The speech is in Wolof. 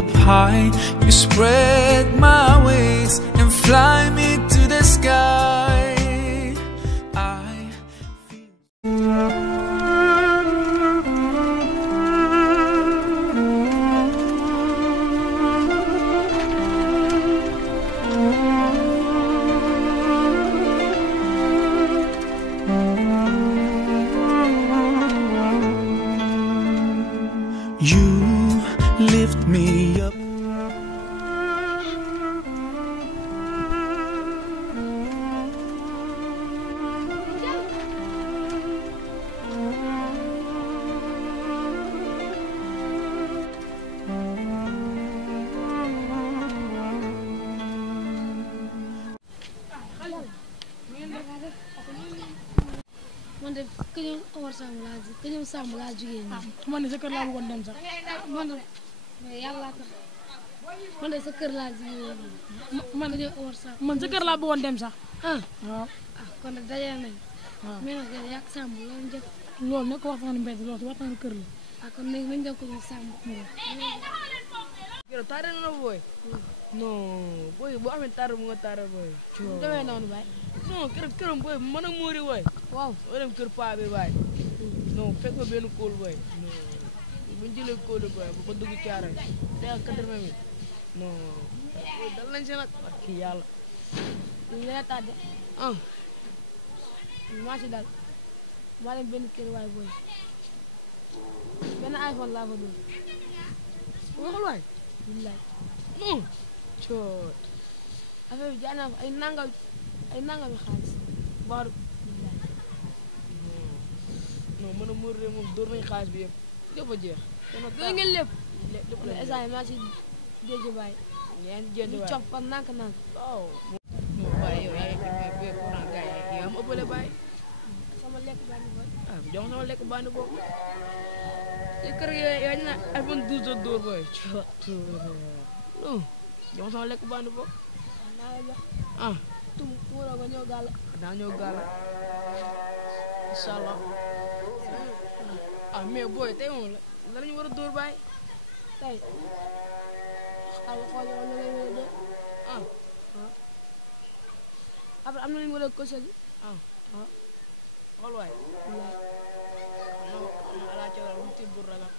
up high. You spread my wings and fly me to the sky. You lift me up. man de këñëm Omar Samb laa ji këñëm Samb laa jugee nii. man de sa kër laa bëggoon dem sax. man de yàlla tax man de sa kër laa jugee nii. man këñëm Omar Samb. man sa kër laa bëggoon dem sax. waaw. kon nag dajale nañu. waaw mais nag yow yaa ngi Samb loolu njëkk. loolu nag waxtaanu mbedd loolu waxtaanu kër la. kon léegi nañu dem këñëm Samb. yow taare na la booy. non booy boo amee taare bu nga taare booy. bu demee noonu baay. non këram booy mën a muuri booy. waaw soo dem kër paa bi baay. non fekk fa benn kóol booy. non bu ñu jëlee kóol booy bu ko dugg caaray. day ak 80 000. non booy dal nañ si nag. ak kii yàlla. li lay tàdde. maa ci dal. maa dem benn kër waay booy. benn iPhone laa fa dugg. waxal waay. billaay. non. coot. affaire bi jaay naa fa ay nangami xaalis. baaru. non mën a muur de moom dóor nañ xaalis bi yëpp lépp a jeex. doo ngeen lépp. lépp la instant maa ci déj baay. ñeen jënd waay ñu cof par nànk. waaw. non waaye yow yaa ngi def courant gars yi yaa am ëppale baay. sama lekk bandi booy. jox sama lekk bandi boobu. te kër gi yaa ngi naan iPhone 12 la dóor booy. non jox sama lekk bandi boobu. naa la jox. tuuroo nga ñëw gàll. daa ñëw gàll. incha allah. mais booy tey moom la ñu war a dóor baay. tey xaaral xool yow la lay war a dóor. après am na lu ñu war a coché gi. xool waay. xam naa ala coono lu mu tibb ragal.